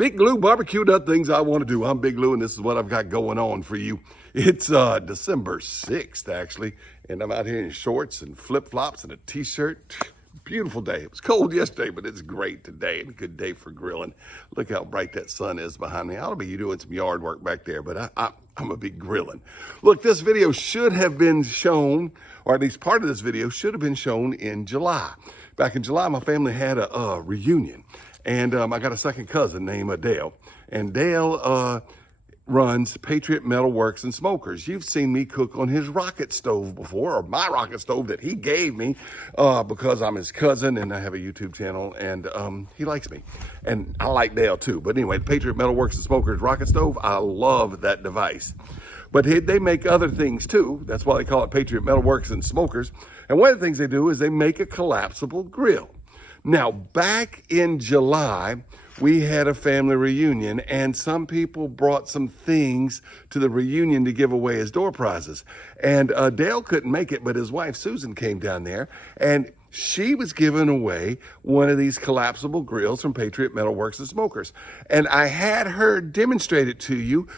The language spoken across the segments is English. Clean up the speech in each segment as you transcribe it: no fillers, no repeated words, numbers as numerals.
Big Lou Barbecue does things I want to do. I'm Big Lou, and this is what I've got going on for you. It's December 6th, actually, and I'm out here in shorts and flip-flops and a t-shirt. Beautiful day. It was cold yesterday, but it's great today and a good day for grilling. Look how bright that sun is behind me. I'll be doing some yard work back there, but I'm a big grilling. Look, this video should have been shown, or at least part of this video should have been shown in July. Back in July, my family had a reunion, and I got a second cousin named Dale, and Dale runs Patriot Metal Works and Smokers. You've seen me cook on his rocket stove before, or my rocket stove that he gave me because I'm his cousin and I have a YouTube channel, and he likes me. And I like Dale too. But anyway, Patriot Metal Works and Smokers rocket stove, I love that device. But they make other things too. That's why they call it Patriot Metal Works and Smokers. And one of the things they do is they make a collapsible grill. Now, back in July, we had a family reunion, and some people brought some things to the reunion to give away as door prizes. And Dale couldn't make it, but his wife Susan came down there, and she was giving away one of these collapsible grills from Patriot Metal Works and Smokers. And I had her demonstrate it to you.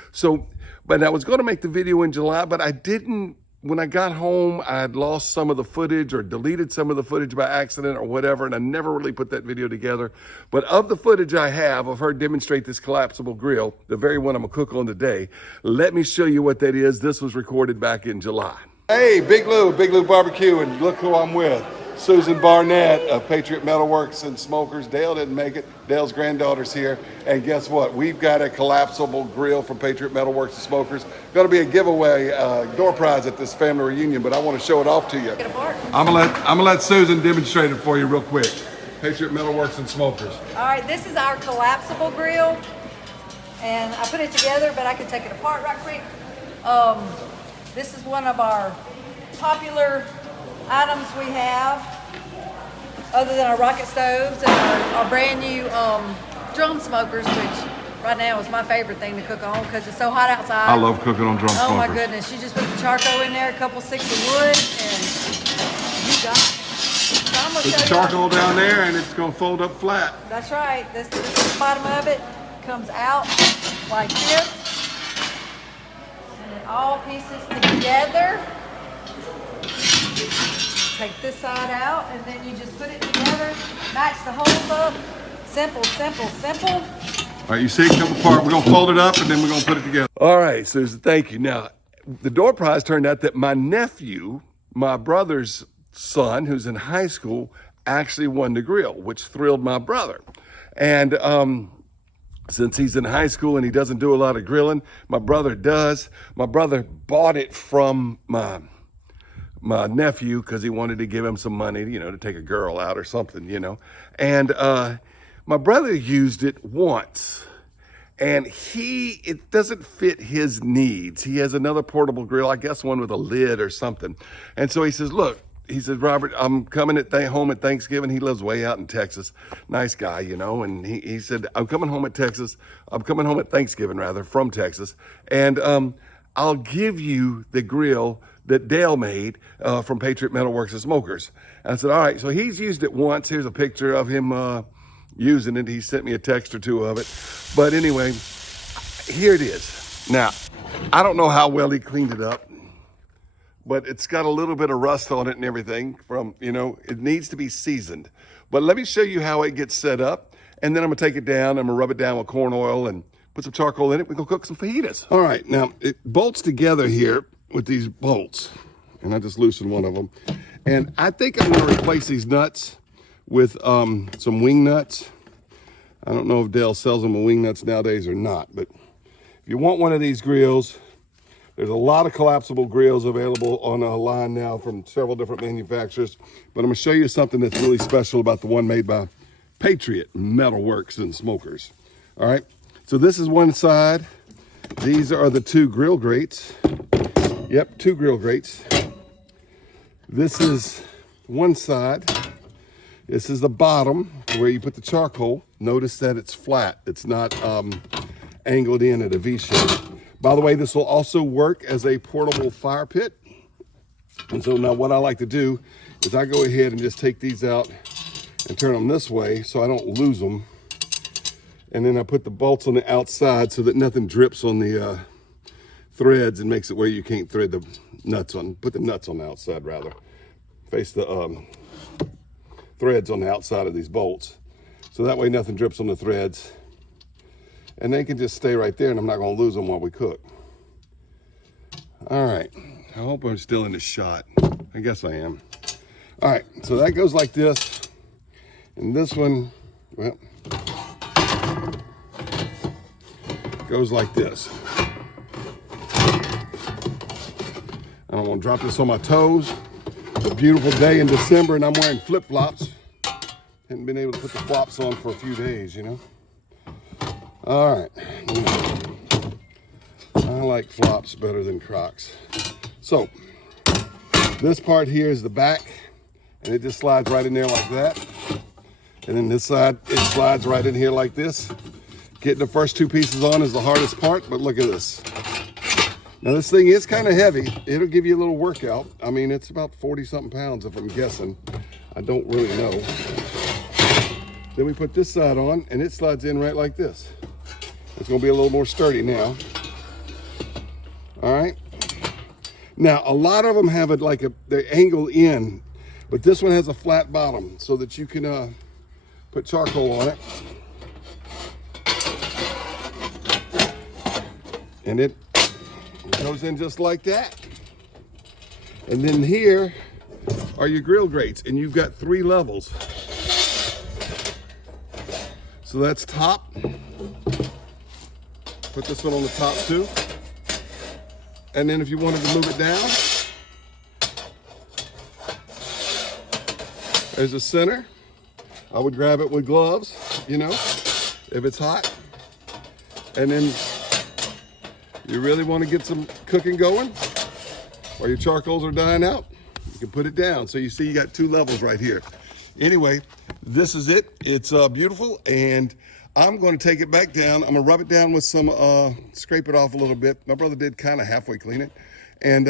But I was going to make the video in July, but I didn't. When I got home, I had lost some of the footage or deleted some of the footage by accident or whatever, and I never really put that video together. But of the footage I have of her demonstrate this collapsible grill, the very one I'm gonna cook on today, let me show you what that is. This was recorded back in July. Hey, Big Lou Barbecue, and look who I'm with. Susan Barnett of Patriot Metal Works and Smokers. Dale didn't make it. Dale's granddaughter's here. And guess what? We've got a collapsible grill from Patriot Metal Works and Smokers. Going to be a giveaway door prize at this family reunion, but I want to show it off to you. I'm gonna let Susan demonstrate it for you real quick. Patriot Metal Works and Smokers. All right, this is our collapsible grill, and I put it together, but I can take it apart right quick. This is one of our popular items we have, other than our rocket stoves and our brand new drum smokers, which right now is my favorite thing to cook on because it's so hot outside. I love cooking on drum smokers. Oh my goodness, you just put the charcoal in there, a couple sticks of wood, and you got it. So put the charcoal down there and it's gonna fold up flat. That's right. This is the bottom of it. Comes out like this. And it all pieces together. Take this side out, and then you just put it together, match the holes up. Simple, simple, simple. All right, you see it come apart. We're gonna fold it up and then we're gonna put it together. All right, Susan, thank you. Now, the door prize turned out that my nephew, my brother's son, who's in high school, actually won the grill, which thrilled my brother. And since he's in high school and he doesn't do a lot of grilling, my brother does. My brother bought it from my nephew because he wanted to give him some money, to take a girl out or something, And my brother used it once, and it doesn't fit his needs. He has another portable grill, I guess one with a lid or something. And so he says, look, Robert, I'm coming home at Thanksgiving. He lives way out in Texas. Nice guy, and he said, I'm coming home at Thanksgiving rather, from Texas. And I'll give you the grill that Dale made from Patriot Metal Works and Smokers. And I said, all right, so he's used it once. Here's a picture of him using it. He sent me a text or two of it. But anyway, here it is. Now, I don't know how well he cleaned it up, but it's got a little bit of rust on it and everything from, it needs to be seasoned. But let me show you how it gets set up. And then I'm gonna take it down. I'm gonna rub it down with corn oil and put some charcoal in it. We're gonna cook some fajitas. All right, now it bolts together here with these bolts, and I just loosened one of them. And I think I'm gonna replace these nuts with some wing nuts. I don't know if Dale sells them with wing nuts nowadays or not, but if you want one of these grills, there's a lot of collapsible grills available on a line now from several different manufacturers, but I'm gonna show you something that's really special about the one made by Patriot Metal Works and Smokers. All right, so this is one side. These are the two grill grates. Yep, two grill grates. This is one side. This is the bottom where you put the charcoal. Notice that it's flat. It's not angled in at a V shape. By the way, this will also work as a portable fire pit. And so now what I like to do is I go ahead and just take these out and turn them this way so I don't lose them. And then I put the bolts on the outside so that nothing drips on the threads and makes it where you can't thread the nuts on. Put the nuts on the outside rather. Face the threads on the outside of these bolts. So that way nothing drips on the threads. And they can just stay right there and I'm not gonna lose them while we cook. All right, I hope I'm still in the shot. I guess I am. All right, so that goes like this. And this one, well, goes like this. I don't want to drop this on my toes. It's a beautiful day in December and I'm wearing flip-flops. Hadn't been able to put the flops on for a few days, you know. All right. I like flops better than Crocs. So, this part here is the back and it just slides right in there like that. And then this side, it slides right in here like this. Getting the first two pieces on is the hardest part, but look at this. Now this thing is kind of heavy. It'll give you a little workout. I mean, it's about 40-something pounds if I'm guessing. I don't really know. Then we put this side on and it slides in right like this. It's gonna be a little more sturdy now. All right. Now, a lot of them have it like they angle in, but this one has a flat bottom so that you can put charcoal on it. And it goes in just like that. And then here are your grill grates, and you've got 3 levels. So that's top. Put this one on the top too. And then if you wanted to move it down, there's a center. I would grab it with gloves, you know, if it's hot. And then you really want to get some cooking going while your charcoals are dying out, you can put it down. So you see you got 2 levels right here. Anyway, this is it. It's beautiful, and I'm going to take it back down. I'm going to rub it down with some, scrape it off a little bit. My brother did kind of halfway clean it. And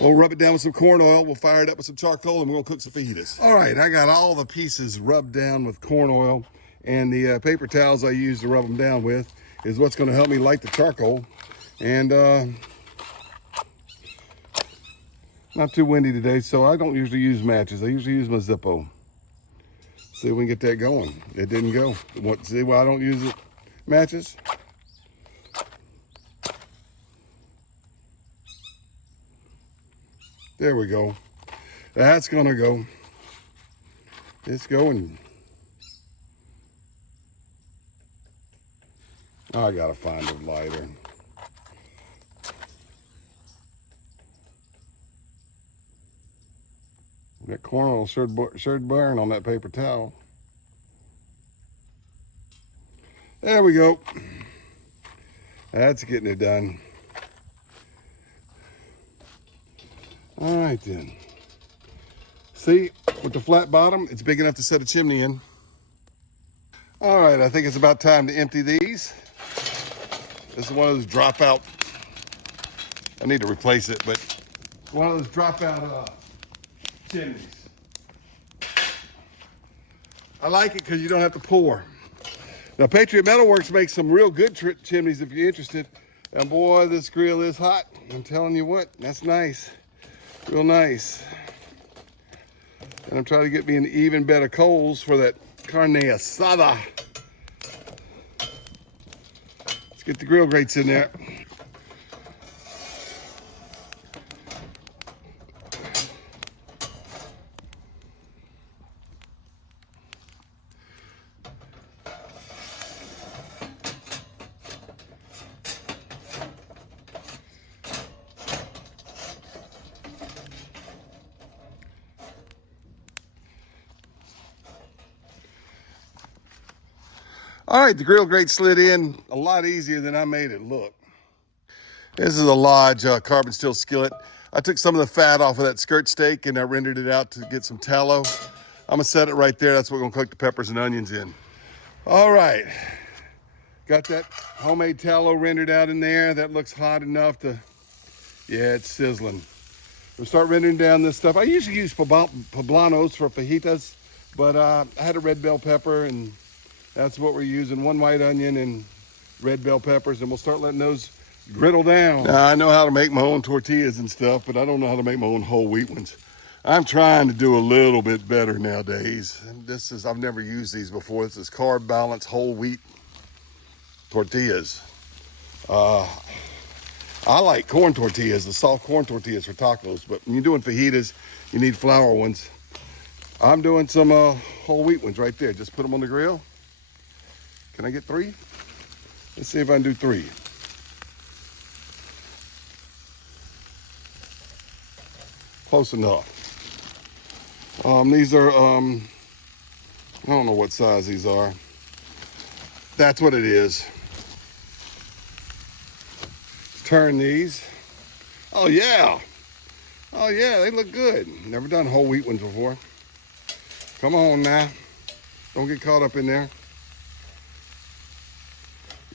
we'll rub it down with some corn oil. We'll fire it up with some charcoal, and we're going to cook some fajitas. All right, I got all the pieces rubbed down with corn oil, and the paper towels I use to rub them down with is what's going to help me light the charcoal. And not too windy today, so I don't usually use matches. I usually use my Zippo. See if we can get that going. It didn't go. See why I don't use it? Matches? There we go. That's gonna go. It's going. Oh, I gotta find a lighter. That corn oil should burn on that paper towel. There we go. That's getting it done. All right then. See, with the flat bottom, it's big enough to set a chimney in. All right, I think it's about time to empty these. This is one of those dropout. I need to replace it, but one of those dropout chimneys. I like it because you don't have to pour. Now, Patriot Metalworks makes some real good chimneys if you're interested. And boy, this grill is hot. I'm telling you what, that's nice. Real nice. And I'm trying to get me an even better coals for that Carne Asada. Let's get the grill grates in there. All right, the grill grate slid in a lot easier than I made it look. This is a Lodge carbon steel skillet. I took some of the fat off of that skirt steak and I rendered it out to get some tallow. I'm gonna set it right there. That's what we're gonna cook the peppers and onions in. All right, got that homemade tallow rendered out in there. That looks hot enough to, yeah, it's sizzling. We'll start rendering down this stuff. I usually use poblanos for fajitas, but I had a red bell pepper and That's what we're using, 1 white onion and red bell peppers, and we'll start letting those griddle down. Now, I know how to make my own tortillas and stuff, but I don't know how to make my own whole wheat ones. I'm trying to do a little bit better nowadays. I've never used these before. This is carb balance whole wheat tortillas. I like corn tortillas, the soft corn tortillas for tacos, but when you're doing fajitas, you need flour ones. I'm doing some whole wheat ones right there. Just put them on the grill. Can I get 3? Let's see if I can do 3. Close enough. These are, I don't know what size these are. That's what it is. Turn these. Oh yeah. Oh yeah, they look good. Never done whole wheat ones before. Come on now. Don't get caught up in there.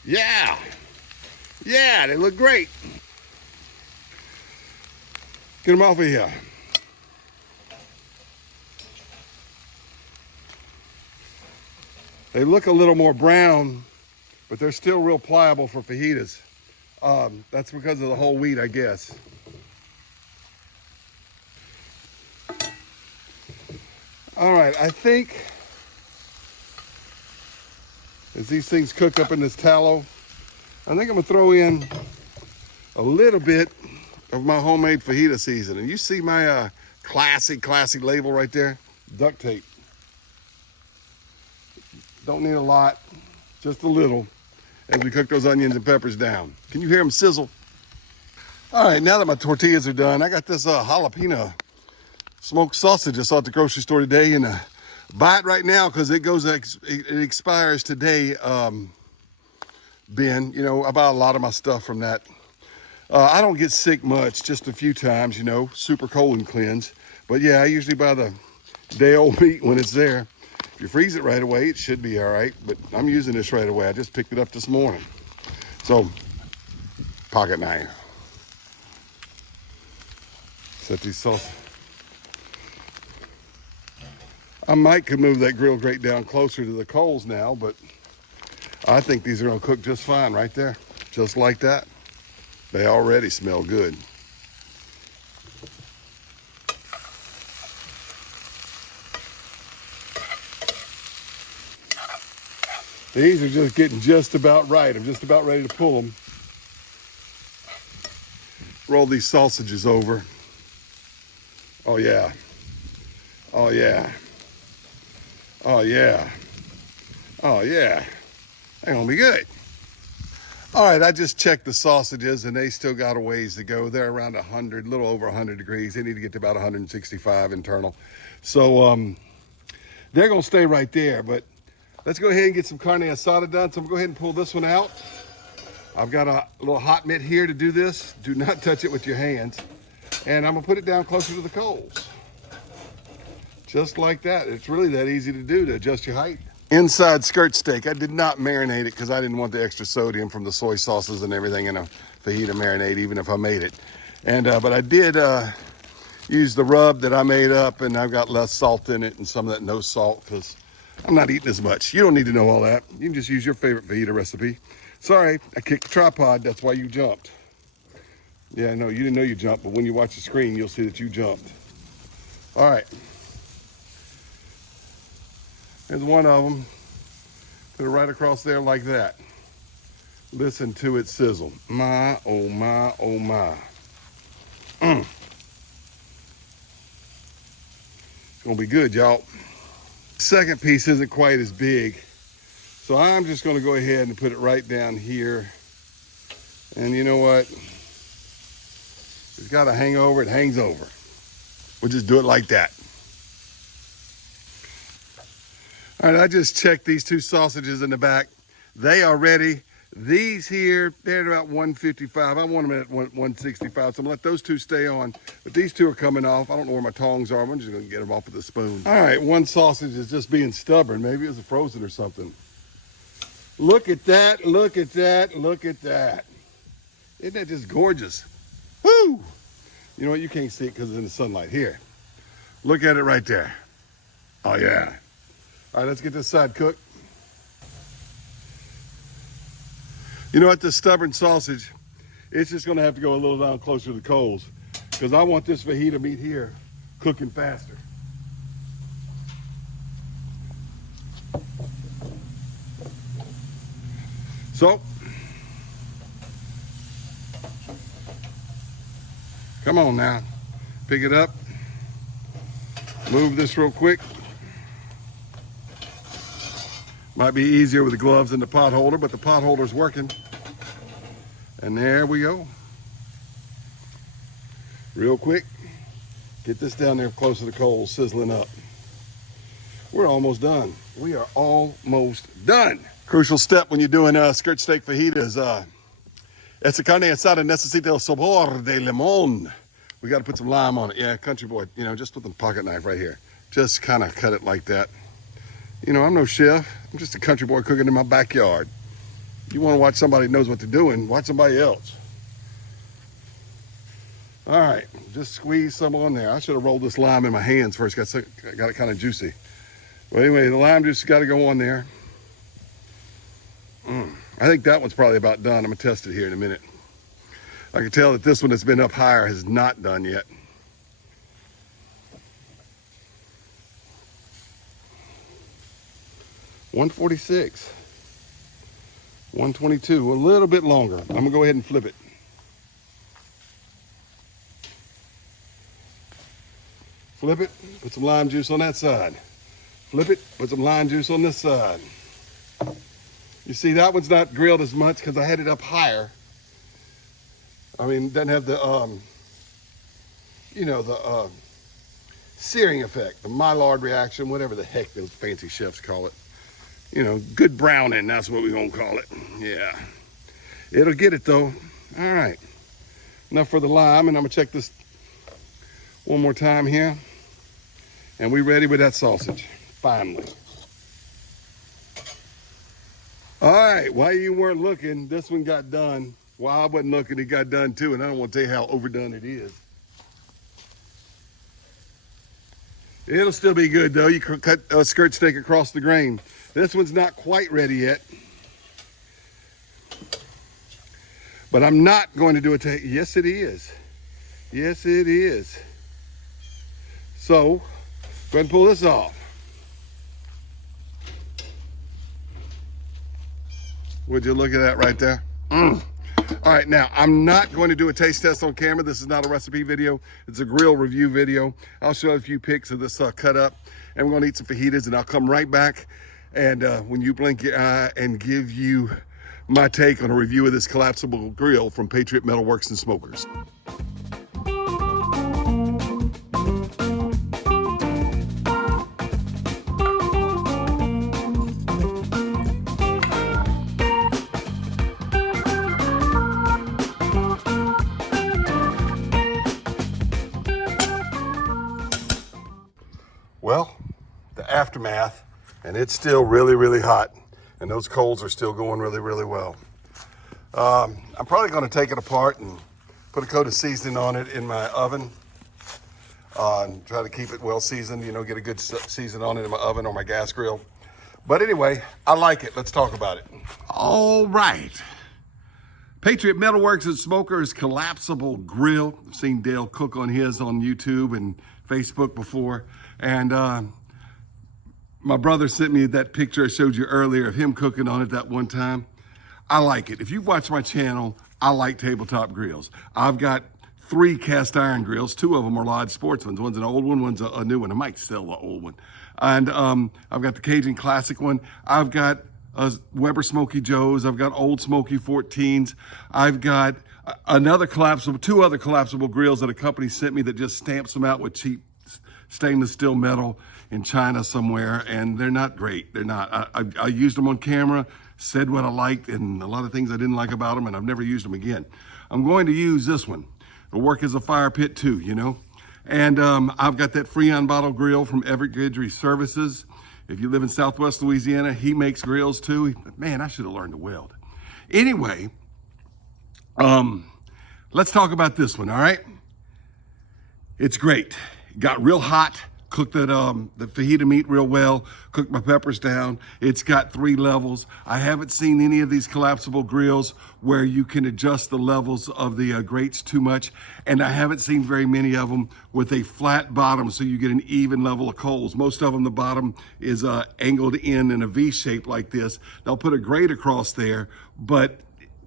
Yeah. Yeah, they look great. Get them off of here. They look a little more brown, but they're still real pliable for fajitas. That's because of the whole wheat, I guess. All right, I think as these things cook up in this tallow, I think I'm gonna throw in a little bit of my homemade fajita seasoning. You see my classy label right there? Duct tape. Don't need a lot, just a little, as we cook those onions and peppers down. Can you hear them sizzle? All right, now that my tortillas are done, I got this jalapeno smoked sausage I saw at the grocery store today, and buy it right now because it expires today. Ben, you know, I buy a lot of my stuff from that. I don't get sick much, just a few times, you know, super colon cleanse. But yeah, I usually buy the day old meat when it's there. If you freeze it right away, it should be all right, but I'm using this right away. I just picked it up this morning. So, pocket knife. Set these sauce. I might could move that grill grate down closer to the coals now, but I think these are gonna cook just fine right there. Just like that. They already smell good. These are just getting just about right. I'm just about ready to pull them. Roll these sausages over. Oh yeah. Oh yeah. Oh yeah. Oh yeah. They're gonna be good. All right, I just checked the sausages and they still got a ways to go. They're around 100, a little over 100 degrees. They need to get to about 165 internal. So they're gonna stay right there, but let's go ahead and get some carne asada done. So I'm gonna go ahead and pull this one out. I've got a little hot mitt here to do this. Do not touch it with your hands. And I'm gonna put it down closer to the coals. Just like that. It's really that easy to do, to adjust your height. Inside skirt steak. I did not marinate it because I didn't want the extra sodium from the soy sauces and everything in a fajita marinade, even if I made it. And but I did use the rub that I made up, and I've got less salt in it and some of that no salt because I'm not eating as much. You don't need to know all that. You can just use your favorite fajita recipe. Sorry, I kicked the tripod. That's why you jumped. Yeah, no, you didn't know you jumped, but when you watch the screen, you'll see that you jumped. All right. There's one of them. Put it right across there like that. Listen to it sizzle. My, oh my, oh my. It's gonna be good, y'all. Second piece isn't quite as big. So I'm just gonna go ahead and put it right down here. And you know what? It's got a hangover, it hangs over. We'll just do it like that. All right, I just checked these two sausages in the back. They are ready. These here, they're at about 155. I want them at 165, so I'm gonna let those two stay on. But these two are coming off. I don't know where my tongs are. I'm just gonna get them off with a spoon. All right, one sausage is just being stubborn. Maybe it was frozen or something. Look at that, look at that, look at that. Isn't that just gorgeous? Woo! You know what, you can't see it because it's in the sunlight. Here, look at it right there. Oh yeah. All right, let's get this side cooked. You know what, this stubborn sausage, it's just gonna have to go a little down closer to the coals because I want this fajita meat here cooking faster. So, come on now, pick it up, move this real quick. Might be easier with the gloves and the pot holder, but the pot holder's working. And there we go. Real quick, get this down there close to the coals, sizzling up. We're almost done. We are almost done. Crucial step when you're doing skirt steak fajitas. Esta carne asada necesita el sabor de limón. We got to put some lime on it. Yeah, country boy, you know, just with the pocket knife right here. Just kind of cut it like that. You know, I'm no chef. I'm just a country boy cooking in my backyard. You want to watch somebody who knows what they're doing, watch somebody else. All right, just squeeze some on there. I should have rolled this lime in my hands first. Got it kind of juicy. But anyway, the lime juice got to go on there. I think that one's probably about done. I'm gonna test it here in a minute. I can tell that this one that's been up higher has not done yet. $146, $122, a little bit longer. I'm gonna go ahead and flip it. Flip it, put some lime juice on that side. Flip it, put some lime juice on this side. You see, that one's not grilled as much because I had it up higher. I mean, it doesn't have the, you know, the searing effect, the Maillard reaction, whatever the heck those fancy chefs call it. You know, good browning, that's what we're gonna call it. Yeah, it'll get it though. All right, enough for the lime, and I'm gonna check this one more time here. And we ready with that sausage, finally. All right, while you weren't looking, this one got done. While I wasn't looking, it got done too, and I don't want to tell you how overdone it is. It'll still be good though. You can cut a skirt steak across the grain. This one's not quite ready yet. But I'm not going to do it. Yes, it is. Yes, it is. So, go ahead and pull this off. Would you look at that right there? All right, now, I'm not going to do a taste test on camera. This is not a recipe video. It's a grill review video. I'll show a few pics of this cut up, and we're gonna eat some fajitas, and I'll come right back, and when you blink your eye, and give you my take on a review of this collapsible grill from Patriot Metalworks and Smokers. Well, the aftermath, and it's still really, really hot, and those coals are still going really, really well. I'm probably going to take it apart and put a coat of seasoning on it in my oven, and try to keep it well seasoned, you know, get a good season on it in my oven or my gas grill. But anyway, I like it. Let's talk about it. All right. Patriot Metalworks and Smokers collapsible grill. I've seen Dale cook on his on YouTube and Facebook before. And my brother sent me that picture I showed you earlier of him cooking on it that one time. I like it. If you've watched my channel, I like tabletop grills. I've got 3 cast iron grills. 2 of them are Lodge Sportsmans. One's an old one, one's a new one. I might sell the old one. And I've got the Cajun Classic one. I've got Weber Smoky Joes. I've got Old Smoky 14s. I've got another collapsible, 2 other collapsible grills that a company sent me that just stamps them out with cheap stainless steel metal in China somewhere, and they're not great. They're not. I used them on camera, said what I liked, and a lot of things I didn't like about them, and I've never used them again. I'm going to use this one. It'll work as a fire pit too, you know. And I've got that Freon bottle grill from Everett Guidry Services. If you live in Southwest Louisiana, he makes grills too. Man, I should have learned to weld. Anyway, let's talk about this one, all right? It's great. Got real hot, cooked the fajita meat real well, cooked my peppers down. It's got 3 levels. I haven't seen any of these collapsible grills where you can adjust the levels of the grates too much. And I haven't seen very many of them with a flat bottom so you get an even level of coals. Most of them, the bottom is angled in a V shape like this. They'll put a grate across there, but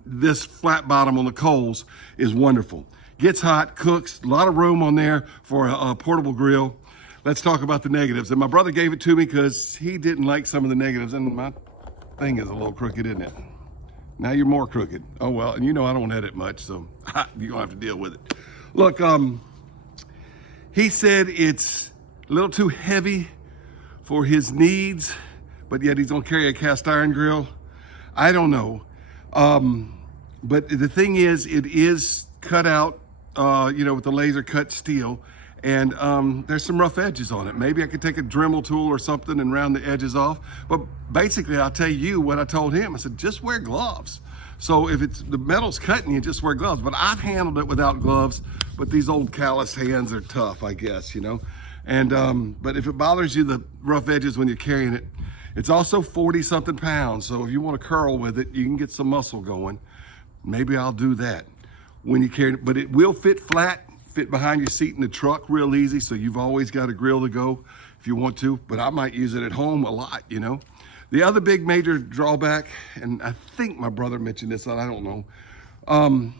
this flat bottom on the coals is wonderful. Gets hot, cooks, a lot of room on there for a portable grill. Let's talk about the negatives. And my brother gave it to me because he didn't like some of the negatives, and my thing is a little crooked, isn't it? Now you're more crooked. Oh well, and you know I don't edit much, so you're gonna have to deal with it. Look, he said it's a little too heavy for his needs, but yet he's gonna carry a cast iron grill. I don't know. But the thing is, it is cut out, with the laser cut steel, and there's some rough edges on it. Maybe I could take a Dremel tool or something and round the edges off. But basically, I'll tell you what I told him. I said, just wear gloves. So if it's the metal's cutting you, just wear gloves. But I've handled it without gloves, but these old calloused hands are tough, I guess, And but if it bothers you, the rough edges when you're carrying it, it's also 40-something pounds. So if you want to curl with it, you can get some muscle going. Maybe I'll do that when you carry it. But it will fit flat, fit behind your seat in the truck real easy. So you've always got a grill to go if you want to. But I might use it at home a lot, The other big major drawback, and I think my brother mentioned this, I don't know.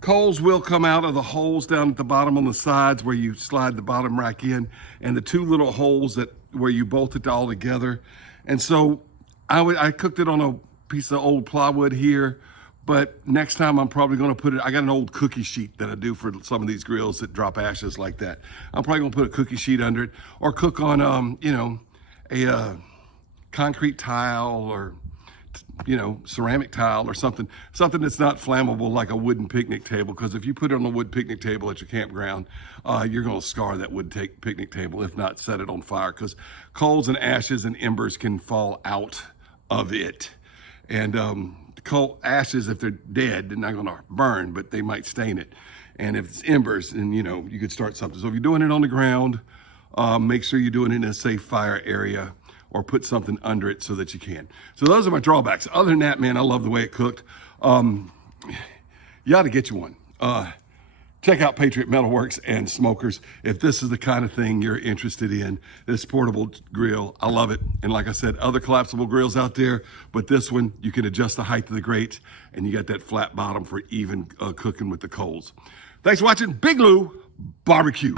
Coals will come out of the holes down at the bottom on the sides where you slide the bottom rack in, and the 2 little holes where you bolt it all together. And so I cooked it on a piece of old plywood here, but next time I'm probably gonna put it, I got an old cookie sheet that I do for some of these grills that drop ashes like that. I'm probably gonna put a cookie sheet under it, or cook on, a concrete tile, or ceramic tile, or something that's not flammable like a wooden picnic table. Because if you put it on a wood picnic table at your campground, you're gonna scar that wood picnic table, if not set it on fire, because coals and ashes and embers can fall out of it. And coal ashes, if they're dead, they're not gonna burn, but they might stain it. And if it's embers, then you could start something. So if you're doing it on the ground, make sure you're doing it in a safe fire area, or put something under it so that you can. So those are my drawbacks. Other than that, man, I love the way it cooked. You ought to get you one. Check out Patriot Metalworks and Smokers if this is the kind of thing you're interested in. This portable grill, I love it. And like I said, other collapsible grills out there, but this one, you can adjust the height of the grate, and you got that flat bottom for even cooking with the coals. Thanks for watching Big Lou Barbecue.